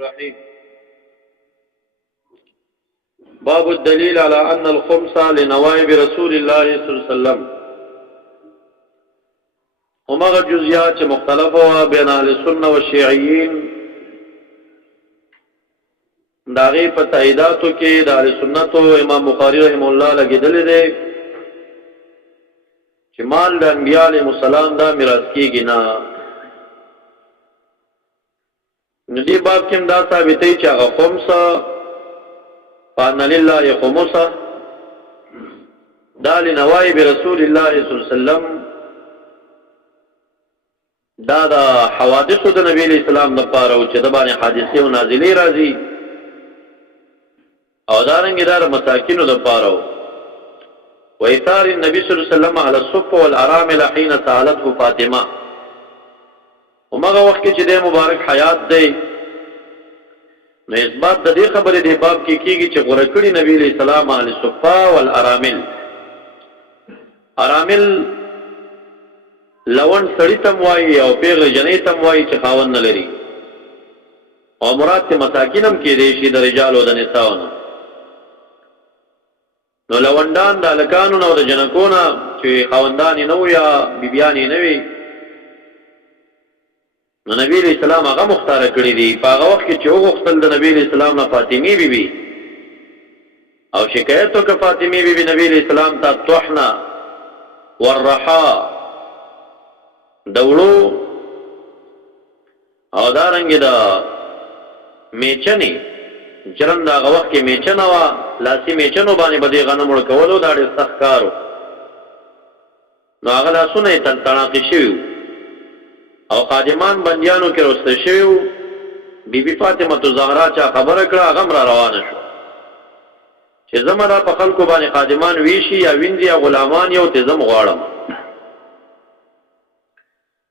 الرحيم. باب الدليل على أن الخمس لنوائب رسول الله صلى الله عليه وسلم. ومغا جزيات مختلفة بين أهل السنة والشيعيين داغی په تاییداتو کې د اهل سنت امام بخاری رحم الله لګیدل دي چې مال د انبیاء علیهم السلام دا میراث کیږي نه. نو دې باب کې دا ثابتې چې هغه خمسه فان لله خمسه دا لنوائب رسول الله صلی الله علیه وسلم دا د حوادث د نبی اسلام لپاره او چې د باندې حادثه او نازلې راځي او دارنګ دار مساکینو د پاره و ایثار النبي صلی الله علیه وسلم علی الصف والارامل حين سالته فاطمه. ومغه وخت چې د مبارک حیات دی نو اثبات د دې خبرې دی باب کې کیږي چې غره کړي نبی علیہ السلام علی الصف والارامل. ارامل لون سړی تم وایي او پیغله جنې تم وایي چې خاوند نه لري او مراد ته مساکینم کې دی شي د رجال او د نساءونو. نو لوندان د الکانو نو د جنکونه چې خاوندان نه وي یا بیبيان نه وي نو نبی علیہ السلام هغه مختار کړی دی. په هغه وخت کې چې وغوښتل د نبی علیہ السلام نه فاطمی بیبي او شکایت وکړه فاطمی بیبي نبی علیہ السلام ته طحنا والرحا دولو او دارنګ دا میچنی جرن دا هغه وخت کې میچنه وا لاسي میچنو باندې بده غنم مړ کولو دا ډېر سخت کارو. نو هغه لاسونه تل تڼاقي شوي او خادمان بندیانو کې روسته شوي. بیبي فاطمه الزهرا چا خبره کړه هغه را روانه شو چې زمره په خلکو باندې خادمان ویشي یا وینځي یا غلامان یو ته زم غواړم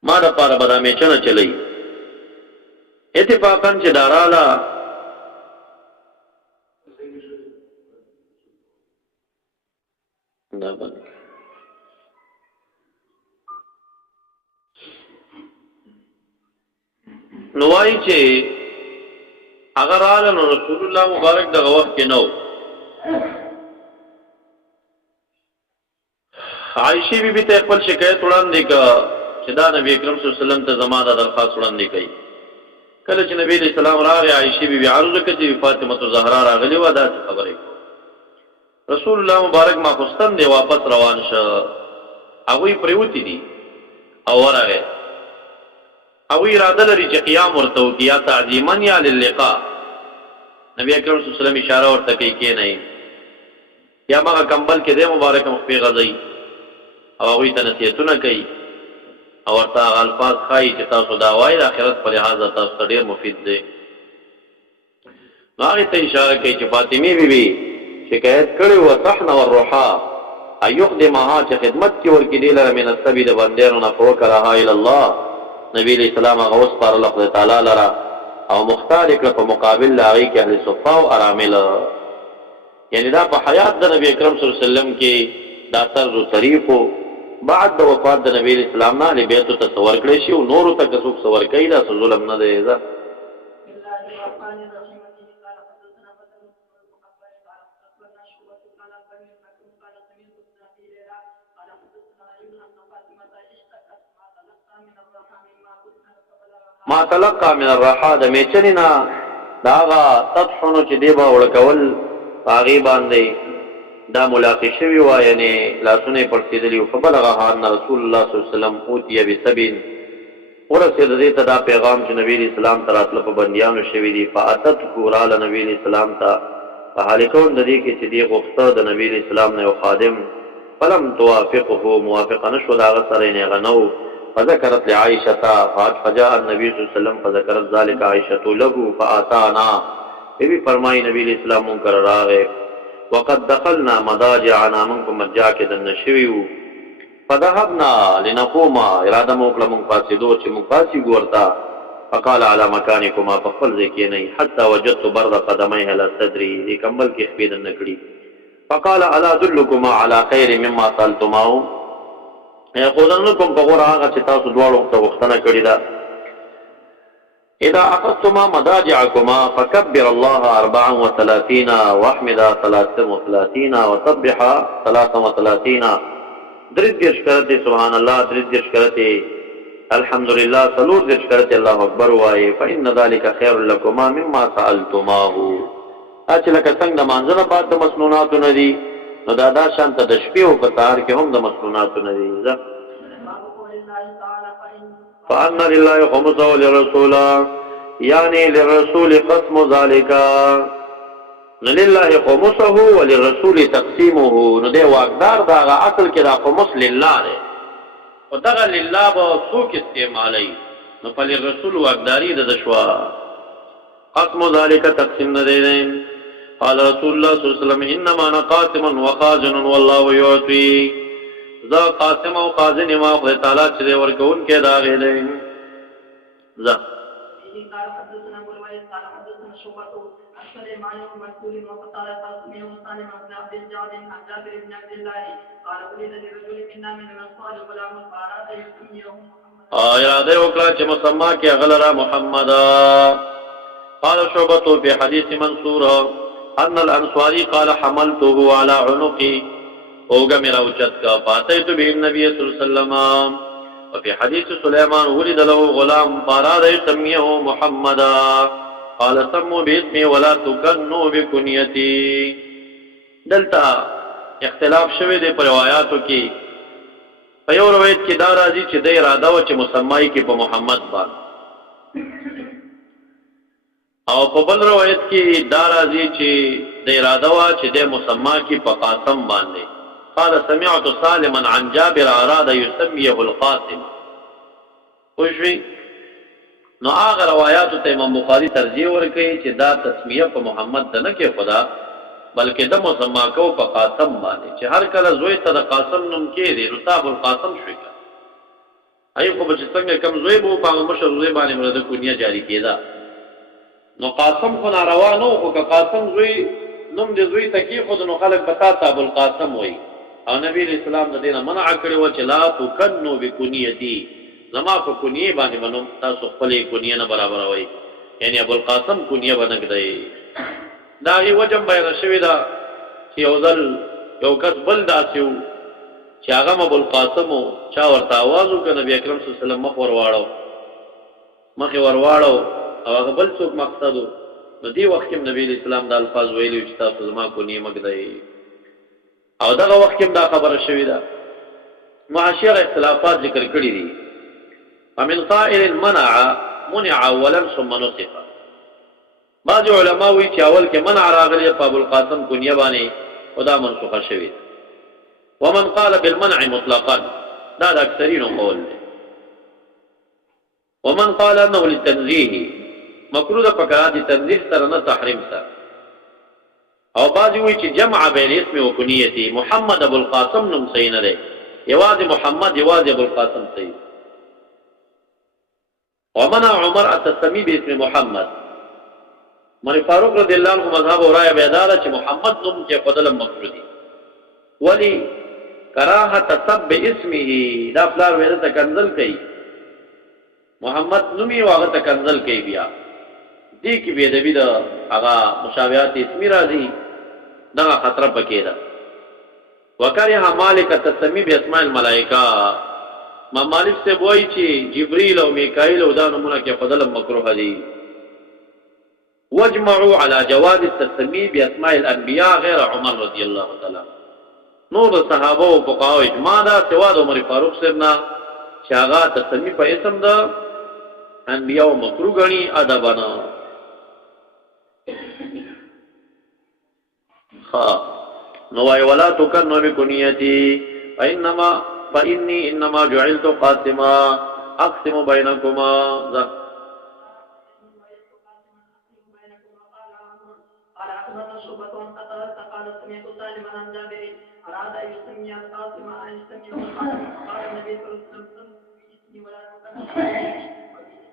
ما د پاره بدا میچنه چلی. اتفاقا چې داراله دا باندې نوای چې اگر آل نو رسول الله مبارک دغه وخت کې نو عائشہ بیبي ته خپل شکایت وړاندې کا چې دا نبی اکرم صلی الله علیه وسلم ته زما د درخواست وړاندې کړي. کله چې نبی علیہ السلام راغی عائشہ بیبي عرض وکړه چې فاطمه الزهرا راغلی و دا خبره. رسول الله مبارک ما خوستن دی واپس روان شه هغه پریوتی دي او ورغه هغه اراده لري چې قیام ورته وکي یا تعظیما یا للقاء. نبی اکرم صلی الله علیه وسلم اشاره ورته کوي کې نه یا ما کمبل کې دی مبارک مخفي غزي او هغه ته نصیحتونه کوي او ورته الفاظ خای چې تاسو دا وایي د آخرت په لحاظ تاسو ډېر مفید دی. هغه ته اشاره کوي چې فاطمی بیبي شکایت کړي و طحنا والرحا ايخدمها چې خدمت کې ورکې دی لره من السبي د بندیانو نه فوکرها الى الله. نبی علیہ السلام هغه اوس پر الله تعالی لره او مختار کړ په مقابل لاغي کې اهل صفا او ارامل. یعنی دا په حیات د نبی اکرم صلی الله علیه وسلم کې دا طرز طریقو بعد د وفات د نبی اسلام نه علی بیت تصور کړی شي او نور ته څوک تصور کوي دا ظلم نه دی. ځه ما تلقى من الرحا د میچنینا داغا تطحنو چې دیبا وړکول هغه باندې دا ملاقات شوی و یعنی لاسونه پرسیدلی او فبلغها ان رسول الله صلی الله علیه وسلم اوتی بسبین ورسید دې ته دا پیغام چې نبی اسلام تراتل په بندیانو شوی دی. فاتت قرال نبی اسلام ته فحالکون د دې کې چې دی غفته د نبی اسلام نه خادم فلم توافقه موافقه نشو دا غسر نه غنو. فذكرت لعائشة فجاء النبي صلى الله عليه وسلم فذكرت ذلك عائشة له فآتانا. بی فرمائی نبی علیہ السلام منکر راغے وقد دخلنا مضاجعنا منكم مجاك دن شویو فذهبنا لنقوم اراده موکل منفاسدو چې منفاسي ګورتا. فقال على مكانكما فقل ذكيني حتى وجدت برد قدميها لا تدري دي کمبل کې خپید نکړي. فقال الا ادلكما على خير مما سالتماه خودنکم په غوړه هغه چې تاسو دواړو ته وختنه کړی دا اذا اخذتما مضاجعكما فكبر الله 34 واحمد 33 وسبح 33 درجش کرتے سبحان الله درجش کرتے الحمدللہ سلور درج کرتے اللہ اکبر وائے فإن ذلك خير لكما مما سألتماه اچ لکه څنګه د مانځنه بعد د مسنوناتو ندی نو دا شانت د شپې او پتار کې هم د مسنوناتو ندی فأن لله خمسه وللرسول یعنی للرسول قسم ذلك لله خمسه وللرسول تقسیمه نو دی واقدار دا اصل کې دا خمس لله دی او دغه لله به څوک استعمالی نو په للرسول واقداری د شوا قسم ذلك تقسیم نه دی قال رسول الله صلی الله علیه وسلم انما انا قاسم وخازن والله يعطي ذا قاسم او خازن ما خدای تعالی چې ورکون کې دا غېلې ذا قال حدثنا ابو الوليد قال حدثنا شعبة عن سليمان ومكحول وقتادة تسمية وسالم بن عبد الجعد عن جابر بن عبد الله قال ولد لرجل منا من الانصار غلام فاراد يسميه محمد اراده وکړه چې مسما کې غلرا محمد قال شعبة في حديث منصور ان الانصاري قال حملته على عنقي اوغا میرا اوچت کا فاتيت به النبي صلى الله عليه وسلم وفي حديث سليمان ولد له غلام فاراد يسميه محمدا قال سموا باسمي ولا تكنوا بكنيتي دلتا اختلاف شوه دي پر روایاتو کې په یو روایت کې دا راځي چې د اراده و چې مسمای کې په محمد باندې او په بل روایت کې دا راځي چې د اراده و چې د مسما کې په قاسم باندې قال سمعت سالما عن جابر اراد يسميه القاسم خوشوي نو هغه روایت ته امام بخاری ترجیح ورکړي چې دا تسمیه په محمد نه کې خدا بلکې د مسما کو په قاسم باندې چې هر کله زوی ته د قاسم نوم کې دی رتاب القاسم شوی ایو کو چې څنګه کم زوی بو په مشر زوی باندې مرده کونیه جاری کېدا نو قاسم خو ناروا نو خو که قاسم زوی نوم دې زوی ته کې خود نو خلک بتا ابو القاسم وای او نبی اسلام د دینه منع کړی و چې لا تکنو بکنیتی زما په کونیه باندې منو تاسو خپلې کونیه نه برابر وای یعنی ابو القاسم کونیه باندې کړی دا یې وجم بیان شوی دا چې اوزل یو کس بل داسیو چې هغه ابو القاسم چا ورته आवाज وکړ نبی اکرم صلی الله علیه وسلم مخ ورواړو او هغه بل څوک مقصدو نو دی وخت کې نبی اسلام د الفاظ ویلو چې تاسو زما کونیه مګدای او دغه وخت کې دا خبره شوې ده معاشر اختلافات ذکر کړی دي ومن قائل منع اولا ثم نسخ بعض علماء وی چې اول کې منع راغلی په ابو القاسم کونیه باندې خدا منسوخه شوی ومن قال بالمنع مطلقا دا د اکثرین قول دی ومن قال انه للتنزيه مکروه ده فقط تنزيه سره نه تحریم سره او بعضی وی چې جمع بین اسم او کنیتی محمد ابو القاسم نوم صحیح نه دی یوازې محمد یوازې ابو القاسم صحیح ومنع عمر التسمی باسم محمد عمر فاروق رضی الله عنه مذهب او رائے بیدار چې محمد نوم کې بدل مکروه دي ولی کراهه سب اسمه دا فلار ویل ته کنزل کوي محمد نومي واغه ته کنزل کوي بیا دې کې به د بيد هغه مشابهات اسمی راځي دا خطر پکې ده وکره مالک تسمی باسماء الملائکه ما مالک سے وایي چې جبريل او میکائیل او دا نمونه کې بدل مکروه دي واجمعوا على جواز التسمي باسماء الانبياء غير عمر رضي الله تعالى نور صحابه او فقهاء اجماع ده سوا د عمر فاروق سره چې هغه تسمی په اسم ده انبیاء مکروه غني ادبنا نو وای ولا تکنو بکنیتی فإني انما جعلت قاسما اقسم بينكما قال أخبرنا شعبة عن قتادة قال سمعت سالما عن جابر أراد أن يسمي القاسم أن يسميه القاسم قال النبي صلى الله عليه وسلم باسمي ولا تكن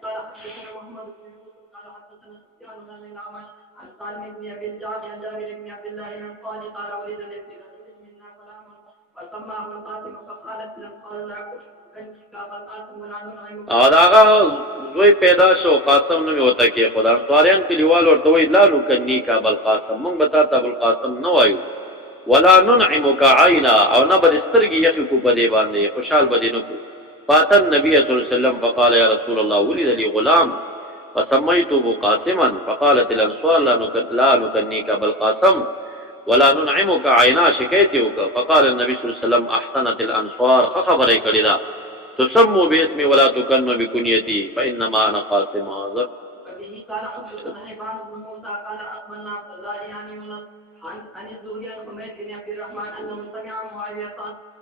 قال حدثنا محمد بن يوسف قال حدثنا سفيان بن الأعمش عن سالم بن أبي الجعد عن جابر بن عبد الله الأنصاري قال ولد لابن رجل منا غلام فسماه القاسم فقالت لم قال لا كنك ابا القاسم ولا نعيم. او داغه زوی پیدا شو قاسم نو وته کې خدا سواریان کلیوال ورته وی لا نو کني کا ابو القاسم مونږ بتا ته ابو القاسم نو وایو ولا ننعمك عینا او نه بل سترګي یخ کو په دی باندې خوشحال بدینو کو فاتن نبی صلی الله علیه وسلم فقال يا رسول الله ولد لي غلام فسميته قاسما فقالت الانصار لا نكنيك ابو القاسم ولا ننعمك عینا شکایتو فقال النبي صلی الله علیه وسلم احسنت الانصار خبرې کړی دا تسموا باسمي ولا تكنوا بكنيتي فانما انا قاسم هذا. به قال حدثنا حبان بن موسى قال اخبرنا عبد الله يعني عن الزهري عن حميد بن عبد الرحمن انه سمع معاويه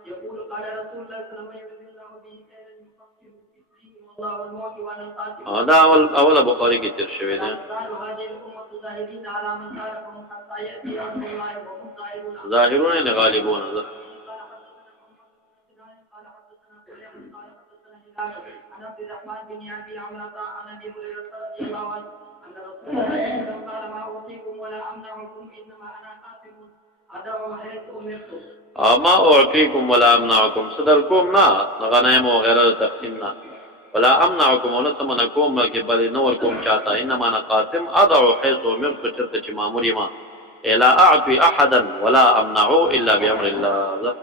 يقول قال رسول الله صلى الله عليه وسلم الله به خيرا يفكر في الدين والله الموت وانا القاسم. هذا اول بخاري کې تر شوی دی. هذه الامه ظاهرين على من خالفهم حتى ياتي امر الله وهم ظاهرون غالبون. عن عبد الرحمن بن ابي عمرو عن ابي هريره رضي الله عنه ان رسول الله صلى الله عليه وسلم قال ما اعطيكم ولا امنعكم انما انا قاسم ادعو حيث امرت. ما اعطيكم ولا امنعكم صدركم نا غنائم وغيرها تقسيمنا ولا امنعكم ولا تمنعكم بلکہ بل نوركم چاہتا انما انا قاسم ادعو حيث امرت چرته چې ماموري ما الا اعطي احدا ولا امنعه الا بامر الله.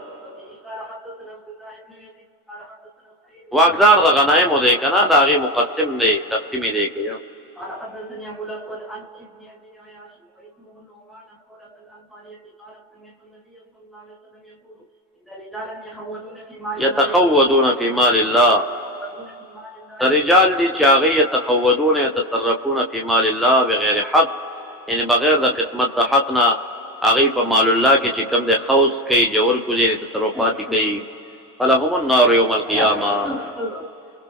واقدار د غنائم دی کنه دا غي مقسم دی تقسیم دی کيو. قال حدثني ابو الاسود عن ابن ابي عياش واسمه نعمان قولة الانصارية قال سمعت النبي صلى الله عليه وسلم يقول ان رجالا يتخوضون في مال الله رجال دي چاغي يتخوضون يتصرفون في مال الله بغیر حق یعنی بغیر د قسمت حقنا هغه په مال الله کې چې کوم د خوص کوي جوړ کوي تصرفات کوي فلهم النار يوم القيامه.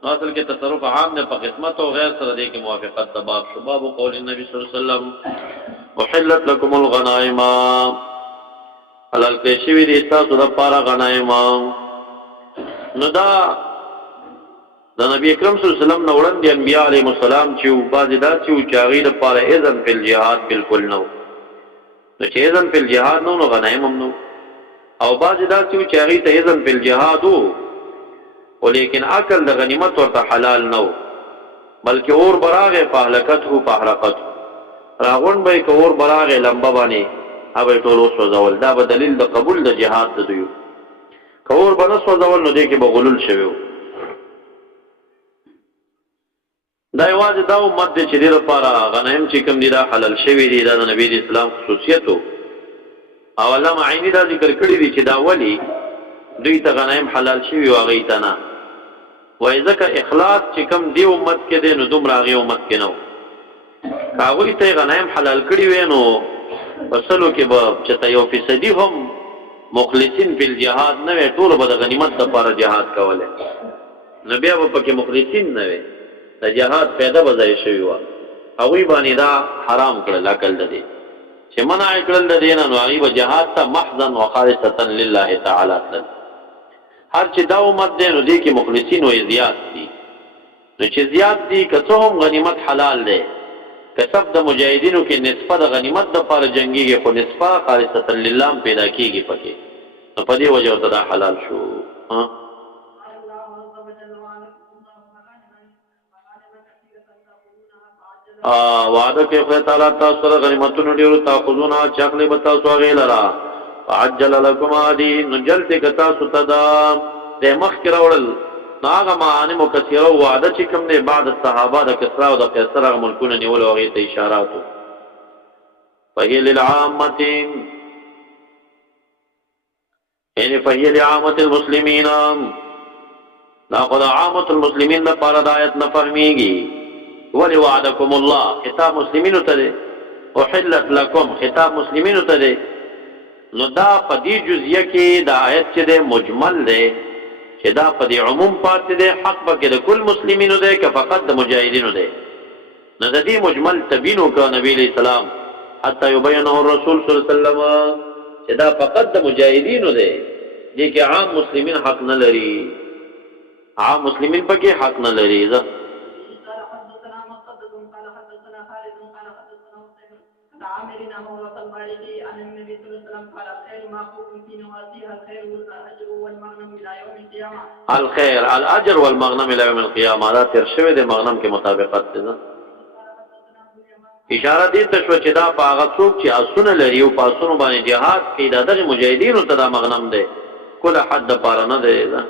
اصل کې تصرف عام نه په قسمت او غیر سره دي کې موافقت د باب شباب قول النبي صلی الله علیه وسلم وحلت لكم الغنائم حلال کړي شوی دي تاسو د پاره غنائم. نو دا د نبی اکرم صلی الله علیه وسلم نو وړاندې انبیاء علیهم السلام چې بعضی دا چې چاغي د پاره اذن په جهاد بالکل نو چې اذن په جهاد نو غنائم هم نو او بعضی دا چې چاغي ته اذن په جهاد ولیکن اکل د غنیمت ورته حلال نو بلکې اور براغه په هلاکت او په حرکت راغون به کور براغه لمبه باندې هغه ټول وسوځول دا به دلیل د قبول د جهاد د دیو کور باندې وسوځول نو دې کې به غلول شوی. دا یواز دا امت چې دې لپاره غنایم چې کوم دي دا حلال شوی دي دا د نبی اسلام خصوصیتو او علامه عینی دا ذکر کړی دی چې دا ولی دوی ته غنایم حلال شوی او هغه ته نه وای ځکه اخلاص چې کوم دی امت کې دی نو دومره هغه امت کې نو هغه ته غنایم حلال کړی وینو وصلو کې به چې یو فیصدی هم مخلصین په جهاد نه ټول به د غنیمت لپاره جهاد کوله نبی او پکې مخلصین نه وي د جهاد پیدا بځای شوی و هغه باندې دا حرام کړل عقل ده چې منع کړل د دین نو هغه جهاد ته محضا وخالصتا لله تعالی هر چې دا امت دی نو دي کې مخلصین او زیات دي نو چې زیات دي که هم غنیمت حلال دی کسب د مجاهدینو کې نسبت د غنیمت د پر جنگيږي خو نسبت خالصتا لله پیدا کیږي پکې نو په دې وجه ته دا حلال شو. ها وعده کې خدای تعالی تاسو سره غنیمتونو ډیرو تاخذونه چاکلې بتا سو غیلرا عجل لكم ادي نجلت کتا ستدا د مخ کې راوړل ناغه معنی مکثره وعده چې کوم نه بعد الصحابه د کسرا او د قیصر ملکونه نیول او غي ته اشارات فهي للعامه یعنی فهي لعامه المسلمین لا قد عامه المسلمین د پاره د آیت نه فهميږي ولی وعدکم الله خطاب مسلمینو ته احلت لكم خطاب مسلمینو ته نو دا په دې جزئیه کې د آیت چې د مجمل دی چې دا په دې عموم پاتې دی حق پکې د کل مسلمینو دی که فقط د مجاهدینو دی نو د دې مجمل تبینو کا نبی علیہ السلام حتی یبینه الرسول صلی الله علیه وسلم چې دا فقط د مجاهدینو دی دې کې عام مسلمین حق نه لري عام مسلمین پکې حق نه لري. عامر مولى الباري عن النبي صلى الله عليه وسلم قال خير ما قوم في نواسيها الخير والاجر والمغنم الى يوم القيامه. الخير الاجر والمغنم الى يوم القيامه دا تر شوی د مغنم کې مطابقت ده. اشاره دې ته شو چې دا هغه څوک چې اسونه لري او پاسونو باندې جهاد کوي دا د مجاهدینو ته دا مغنم ده، کله حد پاره نه ده.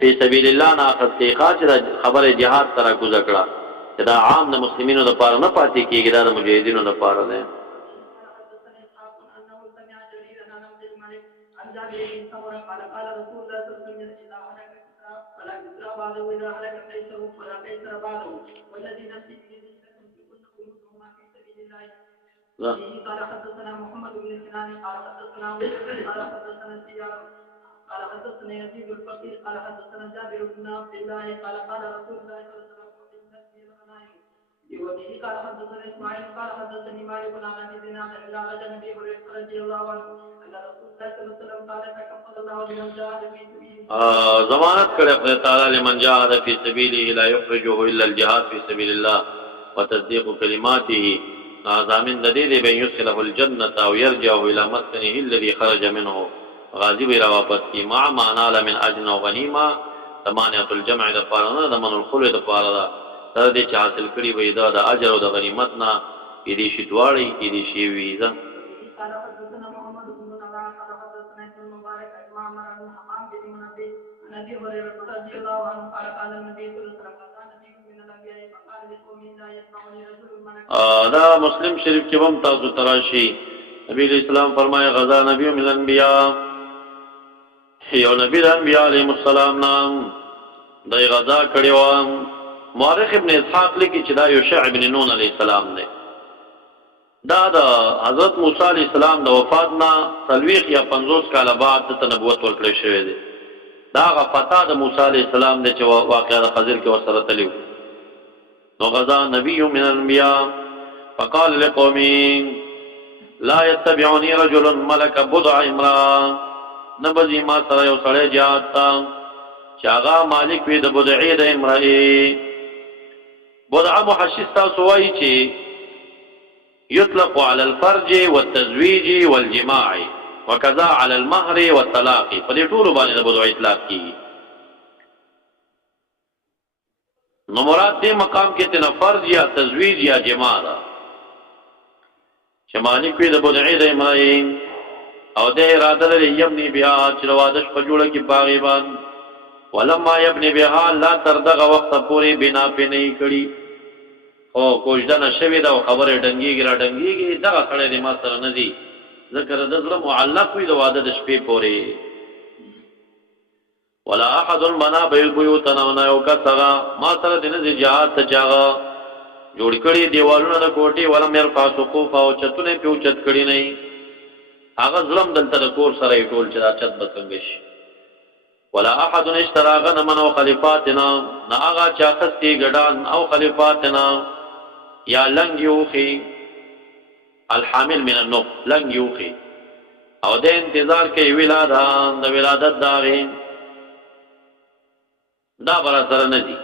فی سبیل الله نه اخذ خاص خبر جهاد سره کوزه کړه چې دا عام د مسلمانینو د پاره نه پاتې کیږي، دا د مجاهدینو د پاره ده. قال حدثنا محمد بن سنان قال حدثنا قال حدثنا سيار قال حدثنا يزيد الفقيه قال حدثنا جابر بن عبد الله قال قال رسول الله صلى الله عليه وسلم وبه قال حدثنا اسماعيل قال حدثني مالك بن انس بن عبد الله عن النبي رضي الله عنه ان رسول الله صلى الله عليه وسلم قال تكفل الله لمن جاهد في سبيله ضمانت کړه خدای تعالی لمن جاهد في سبيله لا يخرجه الا الجهاد في سبيل الله وتصديق كلماته ضامن د دې دی به يدخله الجنه او يرجعه الى مسكنه الذي خرج منه غازی به را واپس کی مع معنا من اجر او غنیمه ثمانیه الجمع د پارانه د من الخلد د پارا تر دې چې حاصل کړي وي دا د اجر او د غنیمت نه دې شي دواړي دې شي ویزه. قال حدثنا محمد بن نضاع قال حدثنا ابن المبارك اجمع عن حمام بن منبه عن ابي هريره رضي الله عنه قال قال النبي صلى الله عليه وسلم قال نبي من الانبياء فقال لقوم لا يتبعني رجل من دا مسلم شریف کې هم تاسو تراشی نبی اسلام فرمایي غزا نبی من الانبیاء یو نبی د انبیاء علیهم السلام نام دای غزا کړی و. مورخ ابن اسحاق لیکي چې دا یوشع ابن نون علیه السلام دی. دا د حضرت موسی علیه السلام د وفات نه 40 یا 50 کاله بعد د نبوت ورکړی شوی دی. دا هغه فتا د موسی علیه السلام دی چې واقعا د خضر کې ورسره تلیو. نو غزا نبی من الانبیاء فقال لقومي لا يتبعني رجل ملك بضع امرأة نبذی ما سره یو سړی جهاد تا چې هغه مالک وي د بضعې د امرأې. بضع محشش تاسو وایي چې يطلق على الفرج والتزويج والجماع وكذا على المهر والطلاق. په دې ټولو باندې د بضع اطلاق کیږي. نو مراد دې مقام کې تنه فرض یا تزویج یا جماع ده چې مالک وي د بضعې د امرأې او د اراده لري یبني بها چې روادش په جوړه کې باغی باندې ولما یبني بها لا تر دغه وخت پورې بنا په نه کړي او کوژده نشوي دا خبره ډنګيږي را ډنګيږي دغه سره دې ما سره نه دي ذکر د زړه معلق وي د واده د شپې پورې. ولا احد بنا بالبيوت نو یو کثرا ما سره د نه جهاد ته جاغه جوړ کړي دیوالونه د کوټي ولم يرفع سقوف او چتونه په چت کړي نه هغه ظلم دلته د کور سره ټول چې دا چت بسنګ شي. ولا احد اشترى غنما او خلیفاتنا نا هغه چا خستي ګډان او خلیفاتنا یا لنګ یوخي الحامل من النف لنګ یوخي او د انتظار کې ولادت د ولادت داغي دا برا سره نه دي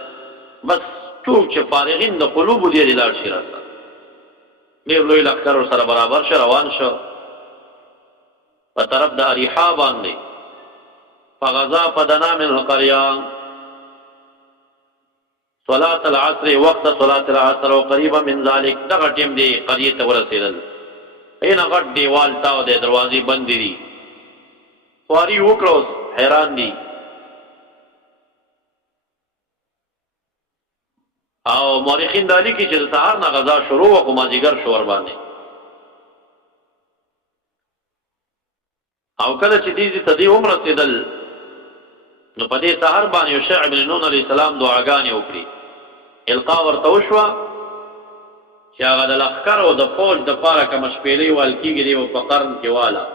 بس ټول چې فارغین د قلوب دي لار شي راځه ډېر لوی لخر سره برابر ش روان شو په طرف د اریحا باندې فغزا پدنا من القريه صلاه العصر وقت صلاه العصر او قريبا من ذلك دغه ټیم دی قريه ته ورسېدل. اين غټ دیوال تاو د دروازې بند دي خواري وکړو حیران دي او مورخین دالی کی چې سهار نه غزا شروع او مازیګر شو ور باندې او کله چې دې تدې عمر رسیدل نو په دې سهار باندې یوشع ابن نون علیه السلام دعاګانې وکړي. القا ورته وشوه چې هغه د لښکر او د فوج د پاره کوم شپېلې وال کېږي او په قرن کې والا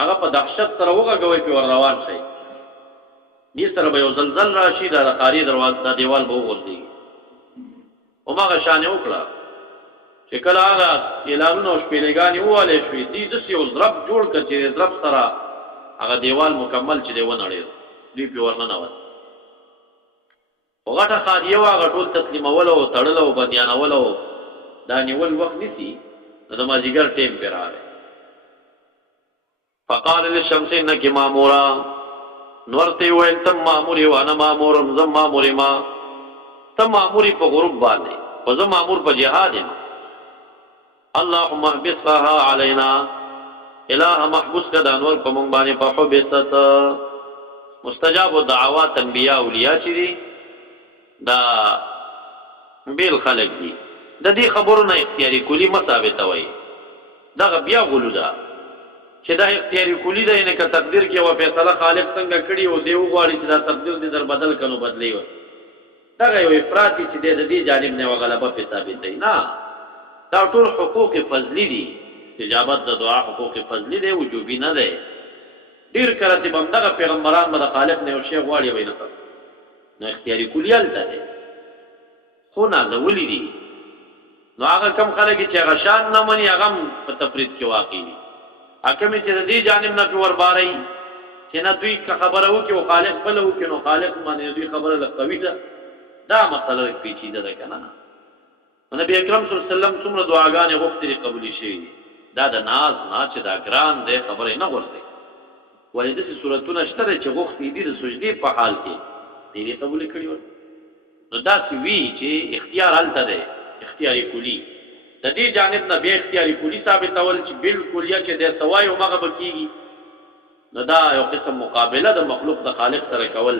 هغه په دهشت سره وغږوي په ور روان شي. دې سره به یو زلزل راشي د قاری دروازه د دیوال به وغورځي او ما غشانه وکړه چې کله هغه اعلانونه او شپېلګانې ووالې شوې دي داسې یو ضرب جوړ کړ چې ضرب سره هغه دیوال مکمل چې دی ونړېد دوی پې ورننوت خو غټه خاریه وه هغه ټول تسلیموله او تړله او بندیانوله او دا نیول وخت نیسي نو د مازدیګر ټیم پې راغی فقال للشمس انك مامورا نور ته ویل تم مامور یو انا مامور زم مامور ما تم مامور په غروب باندې او زم مامور په جهاد یم اللهم احبسها علينا اله محبوس کدا انور په مونږ باندې په حبست مستجاب الدعوات انبیاء اولیاء چې دي دا بیل خلق دي د دې خبرونه اختیاري کلی مثابته وي دا بیا غلو ده چې دا اختیاري کلی ده نه که تقدیر کې و فیصله خالق څنګه کړی او دی وغواړي چې دا تقدیر دې در بدل کړو بدلی و دا یو افراطي چې د دې جانب نه وغلبه په ثابت دی نه دا ټول حقوق فضلی دي اجابت د دعا حقوق فضلی دي وجوبي نه ده ډیر کړه چې بندغه پیغمبران به خالق نه او شی غواړي وینه نو اختیاري کلیال ده خو نه د ولې دي نو هغه کم خلک چې هغه شان نه مني هغه په تفرید کې واقع دي حکم چې د دې جانب نه په ورباري چې نه دوی خبره وکي او خالق بل وکي نو خالق باندې دوی خبره لقوي ده دا مسله پیچیده ده کنه نبی اکرم صلی الله علیه وسلم څومره دعاګانې غوښتې قبول شي دا د ناز نه چې دا ګران دی خبره نه ورته ولې د سوراتونه شته چې غوښتې دي د سجدي په حال کې دې قبول کړی و نو دا څه وی چې اختیار الته ده اختیاري کلی د دې جانب نه به اختیاري کلی ثابت اول چې بالکل یا چې د سوای او مغه بکیږي نو دا یو قسم مقابله د مخلوق د خالق سره کول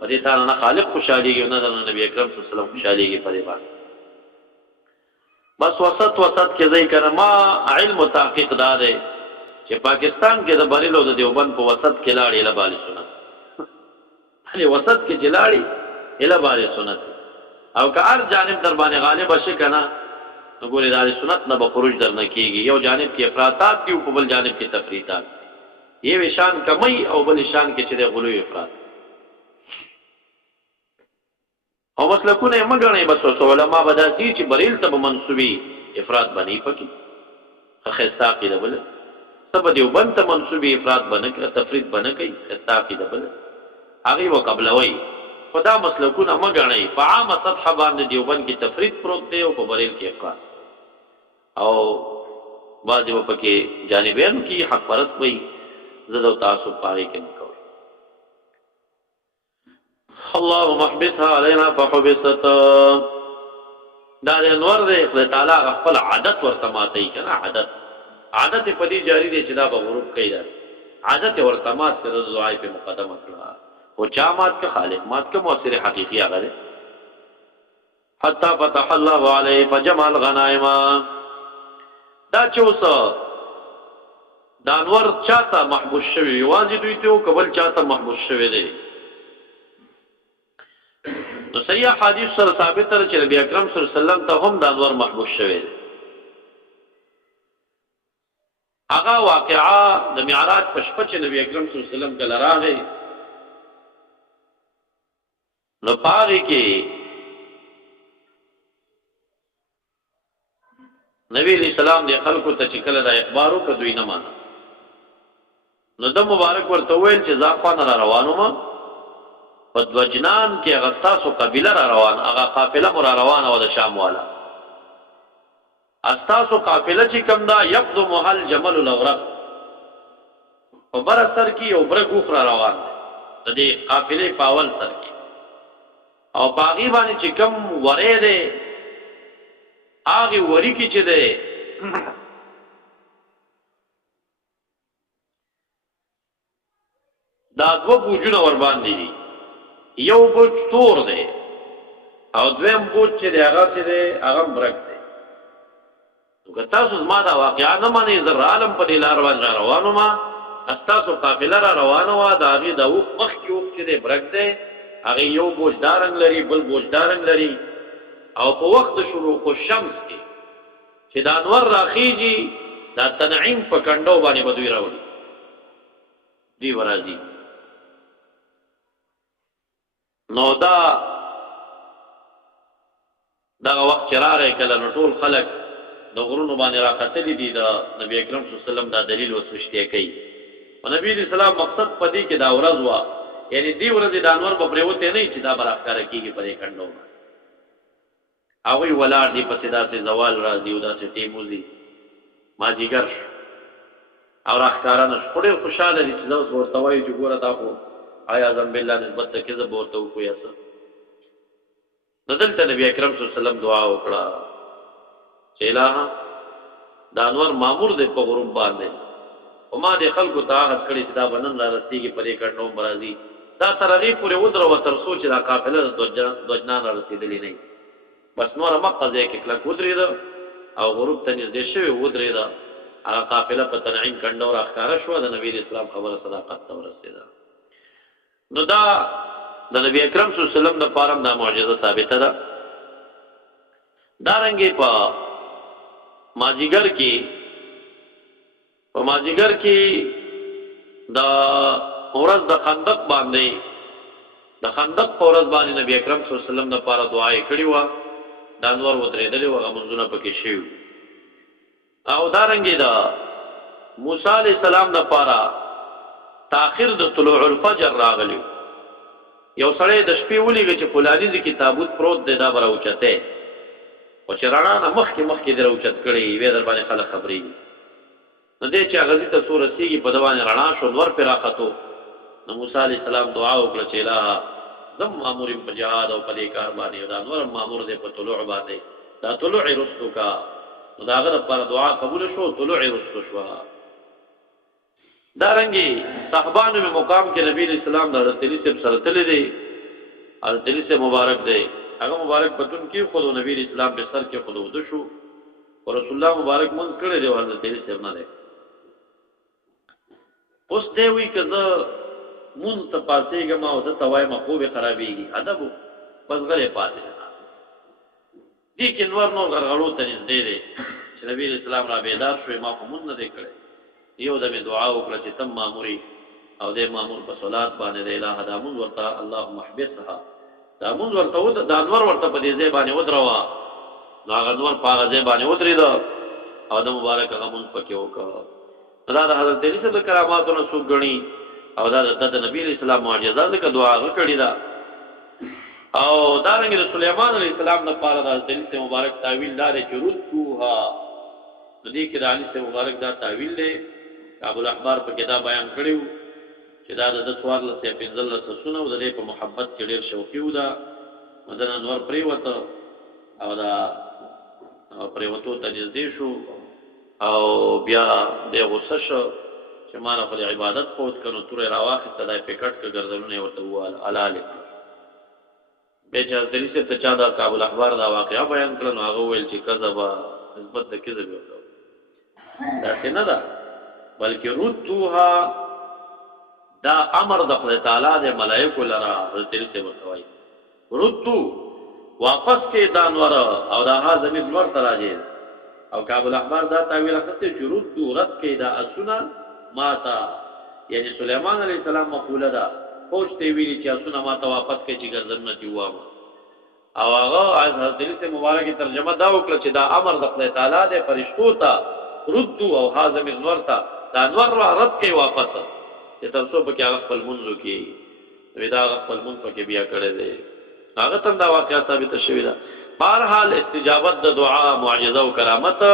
په دې تانه نه خالق خوشاليږي نه د نبی اکرم صلی الله علیه وسلم خوشاليږي په دې باندې بس وسط کې ځای کړه ما علم او تحقیق دا ده چې پاکستان کې د بریلو د دیوبند په وسط کې لاړې له بالي سنت هلي وسط کې جلاړي اله بالي سنت او که هر جانب در باندې غالب شي کنه نو ګورې د سنت نه به خروج در نه کیږي یو جانب کې افراطات دي او په بل جانب کې تفریطات یو شان کمی او بل شان کې چې د غلو افراط او مسلکونه مګنې بس علماء بداسي چې بریل ته منسوبي افراط بنې پکې خستا کې دبل سب دیوبند ته منسوبي افراط بنک تفرید بنکې خستا کې دبل هغه وقبلوي خدا مسلکونه مګنې په عامه سطح باندې دیوبند کې تفرید پروت دی او په بریل کې افراط او بعضې به پکې جانبین کې حق پرست وي زه د تعصب پاغې کې نه کوي اللهم احبسها علينا فحبست دا د انور دی خدای تعالی خپل عادت ورته ماتوي که نه عادت په دې جاري دی چې دا به غروب کوي دا عادت ورته مات کړه د دعای په مقدمه کړه خو چا مات که خالق مات که مؤثر حقیقي هغه دی حتی فتح الله علیه فجمع الغنائم دا چې اوس دا انور چاته محبوس شوی یوازې دوی ته او کبل چاته محبوس شوی دی نو صحیح حدیث سره ثابت ده چې نبی اکرم صلی الله علیه وسلم ته هم د انور محبوس شوی دی هغه واقعا د معراج په شپه چې نبی اکرم صلی الله علیه وسلم کله راغی نو پاره کې نبی علیہ السلام دی خلکو ته چې کله دا اخبار وکړ دوی نه مانه نو د مبارک ورته ویل چې ځاخوان را روانو ما په دوجنان کې هغه تاسو قبیله را روان هغه قافله را روانه و د شام والا استاسو قافله چې کوم دا یقدم محل جمل الاورق په بر سر کې او بر ګوخ را روان د دې قافله پاول سر کې او باغی باندې چې کوم ورې ده هغه وری کې چې ده دا دو بوجونه ور باندې دي یو بوج تور ده او دویم بوج چې ده هغه برک ده نو که تاسو ما دا واقعا نه مانی زر عالم په لار باندې روانو ما تاسو قافله را روانو وا دا غي د وخت مخ کې وخت چې ده برک ده هغه یو بوج دارنګ لري بل بوج دارنګ لري او په وخت شروق الشمس کې چې د انور راخیږي دا تنعیم په کندو باندې بدوي راوړي دی ورازي نو دا وخت چې راغی کله نو ټول خلک د غرونو باندې راختلي دي د نبی اکرم صلی الله علیه وسلم دا دلیل وسوشتي کوي او نبی اسلام مقصد پدې کې دا ورځ وا یعنی دی ورځ د انور په پریوته نه چې دا برخکار کیږي پرې کندو هغه ولار دی په صدا سے زوال راځي او دا چې تیموزي ما جګر او راخکارانه ډېر خوشاله دي چې دا اوس ورته وایي چې ګوره دا خو آیا اعظم بالله نسبت ته کې زه ورته وکړم یاسه دلته نبی اکرم صلی الله علیه وسلم دعا وکړه چې الہ دا انور مامور دې په غروب باندې او ما دې خلکو ته هغه کړي چې دا بنن را رسیږي پرې کټنو مرضی دا ترغیب پورې ودرو تر سوچ را قافله دوجنان را رسیدلې نه بس نور مقه ځای کې کله ودرېده او غروب ته نږدې شوی ودرېده هغه قافله په تنعیم کنده او راخاره شو د نبی اسلام خبره صداقت ته ورسېده نو دا د نبی اکرم صلی الله علیه وسلم د پاره دا معجزه ثابته ده دارنګه په ماجیګر کې دا اورز د خندق باندې د خندق اورز باندې نبی اکرم صلی الله علیه وسلم د پاره دعا یې کړې و د انور ودرېدلې و هغه منځونه پکې شي او دارنګه دا موسی علیہ السلام د پاره تاخير د طلوع الفجر راغلی یو سړی د شپې ولېږي چې فلانی د کتابوت پروت دی دا براوچته او چې رانا نه مخکې دروچت کړي وې در باندې خلک خبرې نو دې چې هغه ته سورسیږي په دوانه رانا شو نور پر راخته نو موسی علیہ السلام دعا وکړه چې الہ زم مامور په جهاد او په دې کار باندې دا نور مامور دې په طلوع باندې دا طلوع رستو کا دا هغه پر دعا قبول شو طلوع رستو شو دارنګي صحابانو په مقام کې نبی اسلام د حضرت علی سے سره تللی دی حضرت علی سے مبارک دی هغه مبارک بدون کې خود نبی اسلام به سر کې خود ود شو او رسول الله مبارک مونږ کړی دی حضرت علی سے نه دی اوس دی وی کزه مون ته پاسېګه ما او ته توای ما خو به خرابېږي ادب پس غلې پاتې دي کې نور غرغړو ته نږدې دی چې نبی اسلام را بیدار شوی ما په مون نه دی کړی یو د دعا وکړه چې تم ماموري او د مامور په صلات باندې د الہ د امون ورته اللهم احبسها د امون ورته د انور ورته په دې ځای باندې ودروا نو هغه نور په هغه ځای باندې ودرېد او د مبارک امون پکې وکړه دا د حضرت علی صاحب کراماتونو څو غني او دا د نبی اسلام معجزات د دعا وکړي دا او دا رنګ د سليمان علیه السلام د پاره د حضرت علی مبارک تعویل دار چې ردوها د دې کې د علی صاحب مبارک دا تعویل دی ابو الاحبار په کتاب بیان کړیو چې دا د څوار له پنځل له سونه او د دې په محبت کې ډېر شوقي و دا مدن انور پریوته او دا پریوتو ته نږدې شو او بیا د غوسه شو چې ما نه په عبادت پوت کړو تورې راواخه تدای پکټ کې ګرځولونه ورته واله الاله به چې دلی سے ته چا دا ابو الاحبار دا واقعا بیان کړو نو هغه ویل چې کذبا نسبت د کذب وکړو دا څنګه ده بلکې ردوها دا امر د خدای تعالی د ملائکه لرا دل ته وتوي ردو واپس کې دا نور او دا ها زمين نور تراجه او کابل احبار دا تعویل کړي چې ردو رد کې دا اسونه ماتا یعنی سليمان علیه السلام مقوله ده پوښتې ویلي چې اسونه ماتا واپس کې چې ګرځم نه دیوام او هغه از حضرت مبارک ترجمه دا وکړه چې دا امر د خدای تعالی د فرشتو ته ردو او ها زمين نور ته دا نور رد کې واپس چې تاسو په کې هغه خپل منځو کې ودا خپل منځ په کې بیا کړی دی هغه تم دا واقعا ثابت شوی دا بهر حال استجابت د دعا معجزه او کرامت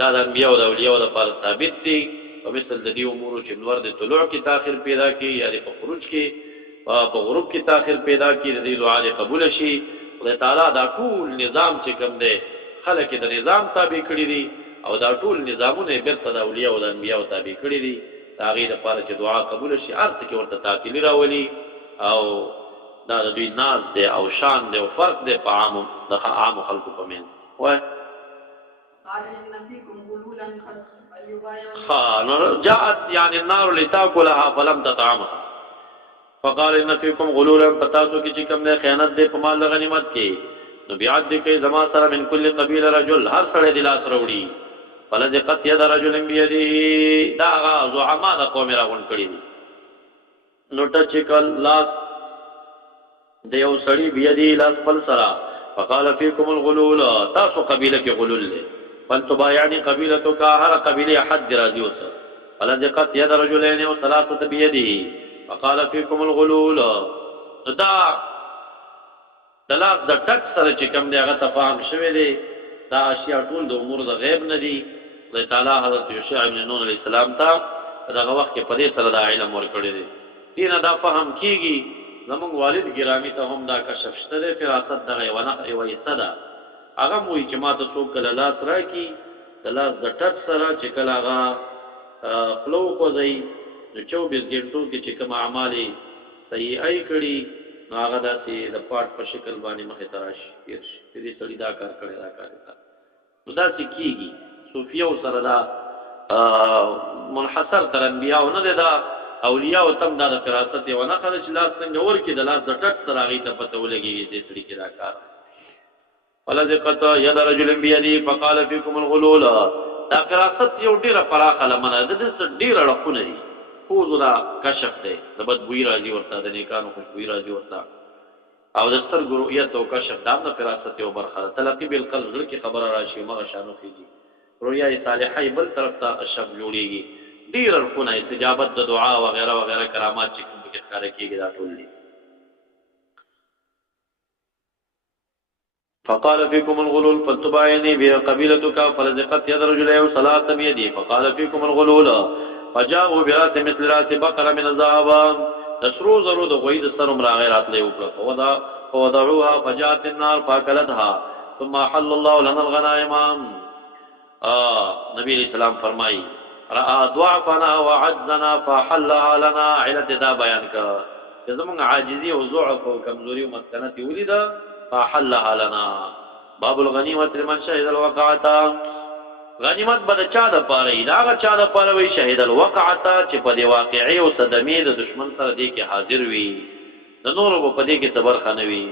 دا د انبیاء او اولیاء لپاره ثابت دي او مثل د دې امور چې نور د طلوع کې تاخير پیدا کی یا د خروج کې په غروب کې تاخير پیدا کی د دعا قبول شي خدای تعالی دا ټول نظام چې کوم دی خلک د نظام تابع کړی دي او دا ټول نظامونه بیرته د اولیاء او د انبیاء تابع کړی دي تاغیر لپاره چې دعا قبول شي ارته کې ورته تعطیل راولي او دا د دوی ناز دی او شان دی او فرق دی په عام خلکو په من وای جاءت يعني النار لتاكلها فلم تطعمها فقال ان فيكم غلولا فتاسو کی چې کوم نه خیانت دی په مال غنیمت کې نو بیا دې کې زما سره من کل قبیله رجل هر سره د لاس وروړي فلذقت يد رجل بيده دا زعما د قوم راغون کړي نو ټچ کل لاس دیو سړی بيدی لاس بل سرا فقال فيكم الغلول تاسو قبيله کې غلول له فلتبايعني قبيلتك هر قبيله حد راضي وسه فلذقت يد رجلين وثلاثه بيده فقال فيكم الغلول دا طلاق د ټک سره چې کوم دی هغه تفاهم شوی دی دا اشیاء ټول د امور د غیب نه دي الله تعالی حضرت یوشع بن نون علیہ السلام ته دغه وخت کې په دې سره د علم ورکړی دی دینه دا فهم کیږي زمونږ والد ګرامی ته هم دا کشف شته دی فراست دغه ونقع و یصدا هغه مو چې ماته څوک کله لاس راکي د لاس د ټک سره چې کله هغه خلو کوځي نو 24 غنټو کې چې کوم اعمال صحیح ای کړي نو هغه داسې د پاٹ په شکل باندې مخې ته راشي تېر شي دې سړي دا کار کړی دا کار نو داسې کېږي صوفیو سره دا منحصر تر انبیاو نه دی دا اولیاو تم دا د فراست یوه نښه ده چې لاس څنګه ورکړي د لاس د ټک سره هغې ته پته ولګېږي دې سړي کې دا کار فلذقت ید رجل بیدي فقال فیکم الغلول دا فراست یو ډېره پراخه لمنه ده د څه ډېر اړخونه دي خوځو دا کشف دی د بدبویي راځي ورته د نیکانو خوشبویي راځي ورته او د سترګو رؤیت او کشف دا هم د فراست یو برخه ده تلقي بالقلب زړه کې خبره راشي همغه شانو خېږي رؤیای صالحه بل طرف ته شب جوړېږي ډېر اړخونه استجابت د دعا وغیره وغیره کرامات چې کوم پکې ښکاره کېږي دا ټول دي فقال فيكم الغلول فلتبايعني بقبيلتك فلذقت يد رجلين ثلاثه بيدي فقال فيكم الغلول فجاءوا برات مثل رات بقره من الذهب تسرو زرو د غوید سرم را غیرات له وکړه فوضعوها فجاءت النار فاكلتها ثم حل الله لنا الغنائم نبی علیہ السلام فرمائی را ضعفنا وعجزنا فحلها لنا علت دا بیان کا چې زمونږ عاجزی او ضعف او کمزوری او مسکنت ولید فحلها لنا باب الغنیمت لمن شهد الوقعه غنیمت بد چا د پاره دا چا د پاره وی شهید الوقعه چې په دی واقعي او صدمه د دشمن سره دی کې حاضر وي د نور په دې کې صبر خنوي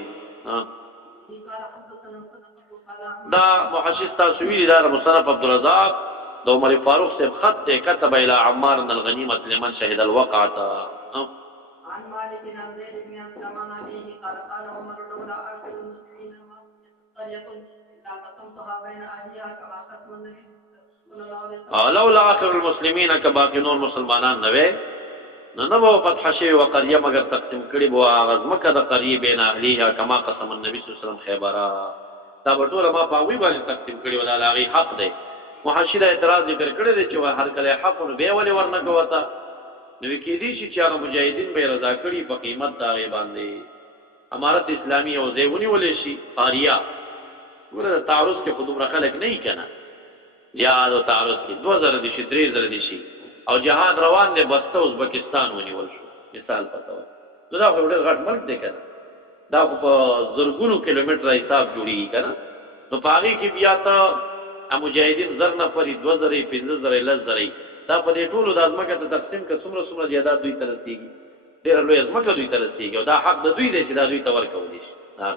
دا محشش تاسویل دا مصنف عبدالرزاق د عمر فاروق سے خط ته كتب الى عمار ان الغنیمت لمن شهد الوقعه عن مالك بن زيد بن اسلم عن ابيه قال قال عمر لولا اكل المسلمين ما قريه لا تقسمتها بين اهلها كما قسم النبي لولا اخر المسلمین کباقی نور مسلمانان نوے نو فتح شی و قریه مگر تقسیم کړي بو اغاز مکه د قریه بین اهلیها کما قسم النبي صلی الله علیه وسلم خیبرا دا ټول ما پاوی باندې تقسیم کړي ولا لاغي حق دی محشد اعتراض ذکر کړی دی چې هر کله حق نو به ولې ورنه کوتا نو کې دي چې چا مجاهدین به رضا کړي په قیمت دا غي باندې امارت اسلامی او زیونی ولې شي قاریه ورته تعرض کې خودم خلک نه کنا جهاد او تعرض کې 2000 دي شي 3000 دي شي او جهاد روان دی بسته ازبکستان ونیول شو مثال پته و دا خو ډېر غټ ملک دی کنه دا په زرګونو کیلومتر حساب جوړیږي کنه نو پاغي کې بیا ته مجاهدین زر نفرې 2000 15000 لزرې دا په دې ټولو د ازمکه ته تقسیم کې څومره زیاده دوی ترسيږي ډېر لوی ازمکه دوی ترسيږي او دا حق د دوی دی چې دا دوی ته ورکول دي ها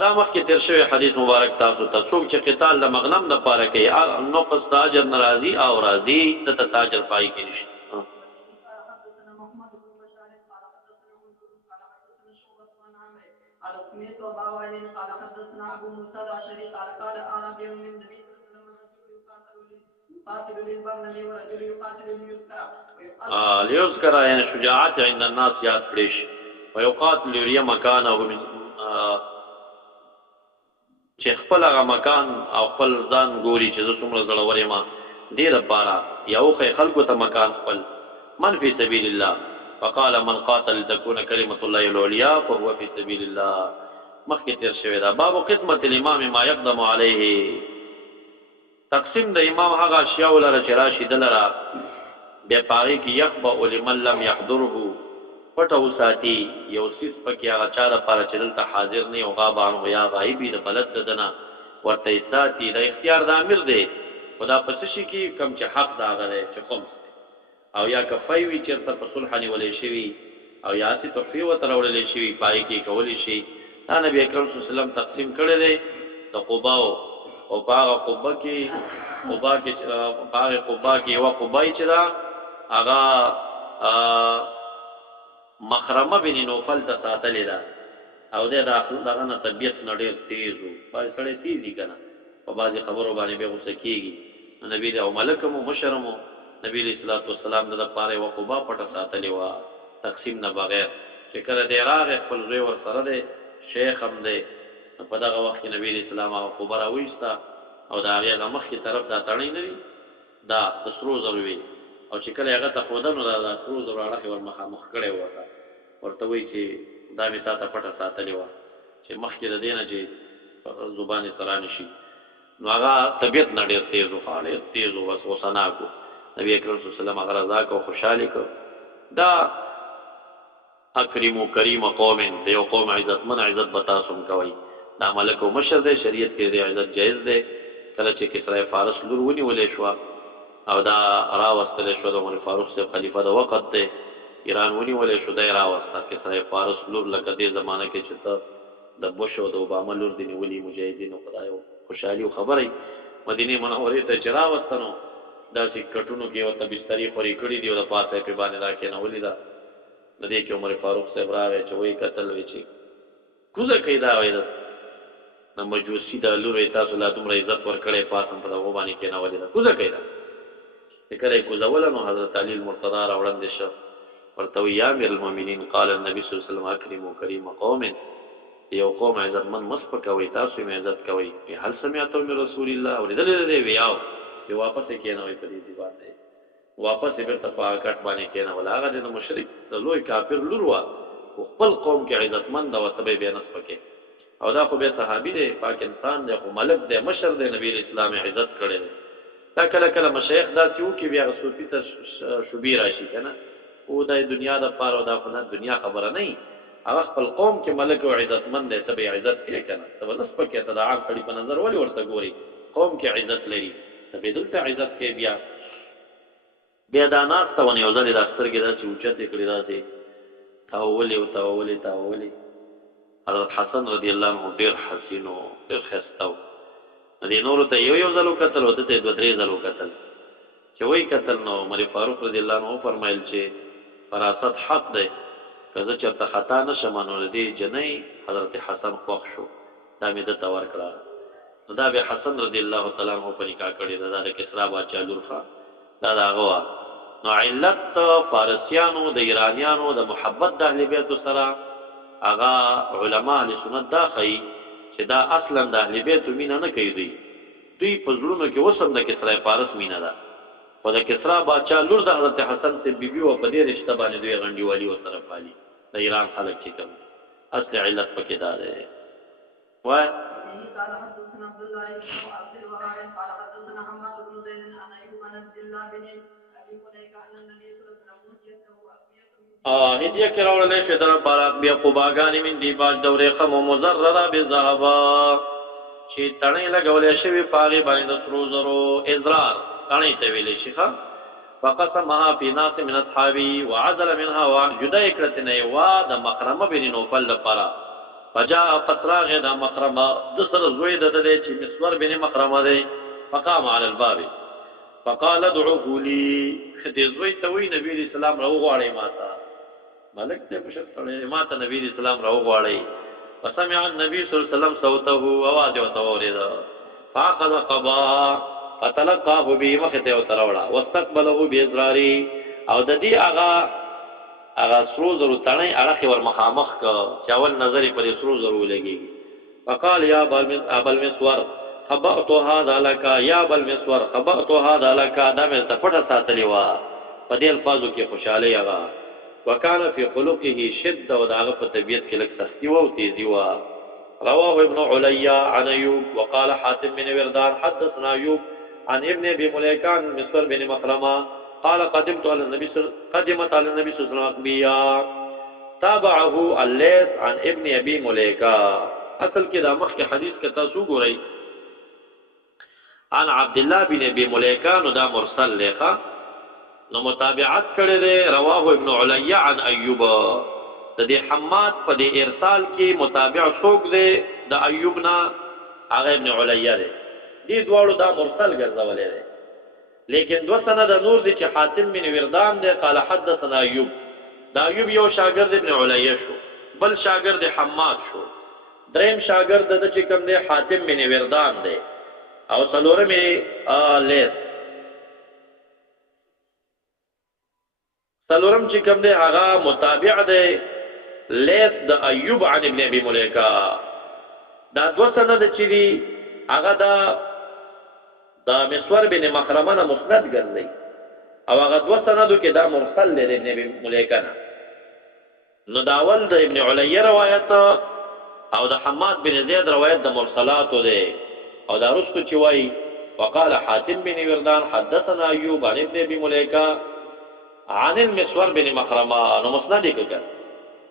دا مخکې تیر شوی حدیث مبارک تاسو ته څوک چې قتال د مغنم د پاره کوي نو قص تاجر ناراضي او راضي ته تاجر پای کې نشي ليذكر يعني شجاعت عند الناس یاد کړئ ويقاتل يري مكانه چې خپل هغه مکان او خپل ځان ګوري چې زه څومره زړورې ما دې لپاره یو خلکو ته مکان خپل من فی سبیل الله فقال من قاتل تكون كلمه الله العليا فهو في سبيل الله مخکې تیر شوی دا باب قسمت الامام ما يقدم عليه تقسیم د امام هغه اشیاء لره چې راشي دلرا به پاره کې يخبا لمن لم يحضره پټو ساتي یو سیس پکې هغه چا د پاره چې دلته حاضر نه او غابان او یا غایبی د بلد ددنه ورته ساتي د اختیار د امیر دی خدا پس شي کې کم چې حق دا غره چې قوم او یا کفای وی چې په صلح نیولې شي او یا سي توفی و ترولې شي پای کې کولې شي دا نبی اکرم صلی الله علیه وسلم تقسیم کړی دی د قبا او باغ قبا کې یو قبای چې دا هغه مخرمه بن نوفل ته ساتلې ده او د دغه نه طبیعت نه ډېر تیز وو باندې سړی تیز دي کنه په بعضې خبرو باندې به غوسه کېږي نو نبي او ملک مو مشر مو نبی علیہ الصلوۃ والسلام د پاره و قبا پټه ساتلې و تقسیم نه بغیر چې کله دی راغی خپل زوی ور سره دی شیخ هم دی په دغه وخت نبی علیہ السلام او قبا راويستا او دا هغه مخ کی طرف دا تړی نه وي دا د سرو زروي او چې کله هغه ته خودنو دا سرو زرو اړه ور مخ کړي وته ورته وی چې دا می تا ته پټه ساتلې و چې مخ کې د دینه چې زبانه ترانه شي نو هغه طبيعت نه ډېر تیز او خاله تیز او وسنا کو نبی اکرم صلی الله علیه وسلم هغه رضا کو خوشاله کو دا اکریم کریم قوم دی او قوم عزت من عزت بتاسم کوي دا ملک او مشر دی شریعت کې دی عزت جایز دی کله چې کسرای فارس لور ونی ولې شو او دا راوستل شو د عمر فاروق سے خلیفہ د وخت دی ایران ونی ولې شو دی راوسته کسرای فارس لور لکه دې زمانہ کې چې د بوش او د اوباما لور دی ولي مجاهدین خدای خوشالي خبرې مدینه منوره ته چراوستنو دا چې کټونو کې وته بستری خوري کړی دی او د پاسه په باندې راکې نه ولیدا د دې کې عمر فاروق صاحب راغی چې وای قتل وی چې کوزه کیدا وای دا نو مجوسی د لوري تاسو لا دومره عزت ورکړې پاسم په دغه باندې کې نه ولیدا کوزه کیدا کله کوزه ولنو حضرت علی المرتضی راوړل شو ورته یا امیر المؤمنین قال النبي صلی الله علیه وسلم اکرم کریم قوم یو قوم عزت من مصف کوي تاسو می عزت کوي هل سمعتم من رسول الله ولذل دې ویاو چې واپس کېنه وي په دې باندې واپس بیرته پاکټ باندې کېنه ولا هغه د مشرک د لوی کافر لور وا خپل قوم کې عزتمند او تبع به نس پکې او دا خو به صحابي دی پاک انسان دی خو ملک دی مشر دی نبی اسلام عزت کړي دا کله کله مشایخ دا چې وو کې بیا صوفي ته شوبې راشي کنه او د دنیا د پاره او د فنا دنیا خبره نه هغه خپل قوم کې ملک او عزتمند دی تبع عزت کې کنه تبع نس پکې تدعام کړي په نظر ولي ورته ګوري قوم کې عزت لري تبدل ته عزت کې بیا دا ناس ته ونی او ځل د سترګې دا چې اوچته کړی راځي تاولي حضرت حسن رضی الله عنه ډیر حسینو ډیر خستاو دې نور ته یو ځلو قتل وته ته دوه درې ځلو قتل چې وای قتل نو عمر فاروق رضی الله عنه فرمایل چې فراست حق ده کله چې ته خطا نشمنو دې جنې حضرت حسن خوښ شو دا مې د تور کړه دا به حسن رضی الله تعالی عنہ په نکاح کړی دا د کسرا بادشاہ لورخه دا هغه نو علت فارسیانو د ایرانیانو د محبت د اهل بیت سره هغه علما له سنت دا خي چې دا اصلا د اهل بیت مینا نه کوي دوی په زړونو کې وسم د کسرا فارس مینا ده او د کسرا بادشاہ لور د حضرت حسن سے بیبي او په دې رشتہ باندې دوی غنډي والی او طرف والی د ایران خلک چې کوم اصل علت پکې دا ده وای قال حدثنا عبد الله بن عبد الوهاب قال حدثنا حماد بن زيد عن ايوب بن عبد الله بن ابي قليك عن النبي صلى الله عليه وسلم هديه کراولې چې در پارات بیا قباګانی من دی باج دورې خم مزرره بالذهب چې تڼې لګولې شوی پاغي باندې د سرو زرو ازرار تڼې ته ویلې شي ښا فقسمها في ناس من اصحابي وعزل منها وجدا کړتنه وا د مخرمه بن نوفل لپاره فجاء قطراغ دا مخرمه دسر زوی د دې چې مسور بن مخرمه دی فقام على الباب فقال ادعوه لي دې زوی ته وی نبی اسلام راو غواړي ماته ملک ته بشکره ماته نبی اسلام راو غواړي فسمع النبي صلی الله علیه وسلم صوته आवाज او تورید فاخذ قبا فتلقاه بمخته وتروړه واستقبله بازراري او د دې اغا سرو زرو تڼي اړه ور مخامخ کا چاول نظر پر سرو زرو لګي فقال يا ابا المسور خبأت هذا لك يا ابا المسور خبأت هذا لك دا مې تفټه ساتلی وا په دې الفاظو کې خوشاله یغا وکانه فی خلقه شده او داغه په طبیعت کې لږ سختی او تیزی وا رواه ابن علیا عن ایوب وقال حاتم بن وردان حدثنا ایوب عن ابن ابي مليكان مسور بن مخرمه قال قدمت على النبي صلى الله عليه وسلم تابعه الليث عن ابن ابي مليكه اصل کې دا مخکې حدیث کې تاسو ګورئ عن عبد الله بن ابي مليكه نو دا مرسل لقا نو متابعت کړي دي رواه ابن علیا عن ایوب د دې حماد په دې ارسال کې متابع څوک دی د ایوب نه هغه ابن علیا دی دې دواړو دا مرسل ګرځولې دي لیکن دو سند نور دي چې حاتم بن وردان دی قال حدثنا ایوب دا ایوب یو شاګرد ابن علیا شو بل شاګرد حماد شو دریم شاګرد د چې کوم دی حاتم بن وردان دی او څلورم لیث څلورم چې کوم دی هغه متابع دی لیث د ایوب عن ابن ابي مليكه دا دو سند چې دی هغه دا مسور بن مخرمه مسند ګرځي او هغه دو سندو کې دا مرسل دی ابن ابي مليكه نو داول د ابن علیه روایت او د حماد بن زید روایت د مرسلات دی او دا رسو چې وای وقال حاتم بن وردان حدثنا ایوب عن ابن ابي مليكه عن المسور بن مخرمه نو مسند کې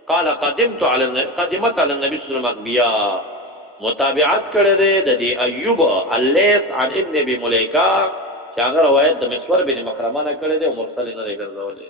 قال قدمت على النبي صلى الله عليه وسلم انبياء متابعت کړه د دې ایوب الليث عن ابن ابي مليكه چې هغه روایت د مسور بن مخرمه نه کړه دی مرسل نه دی ګرځولې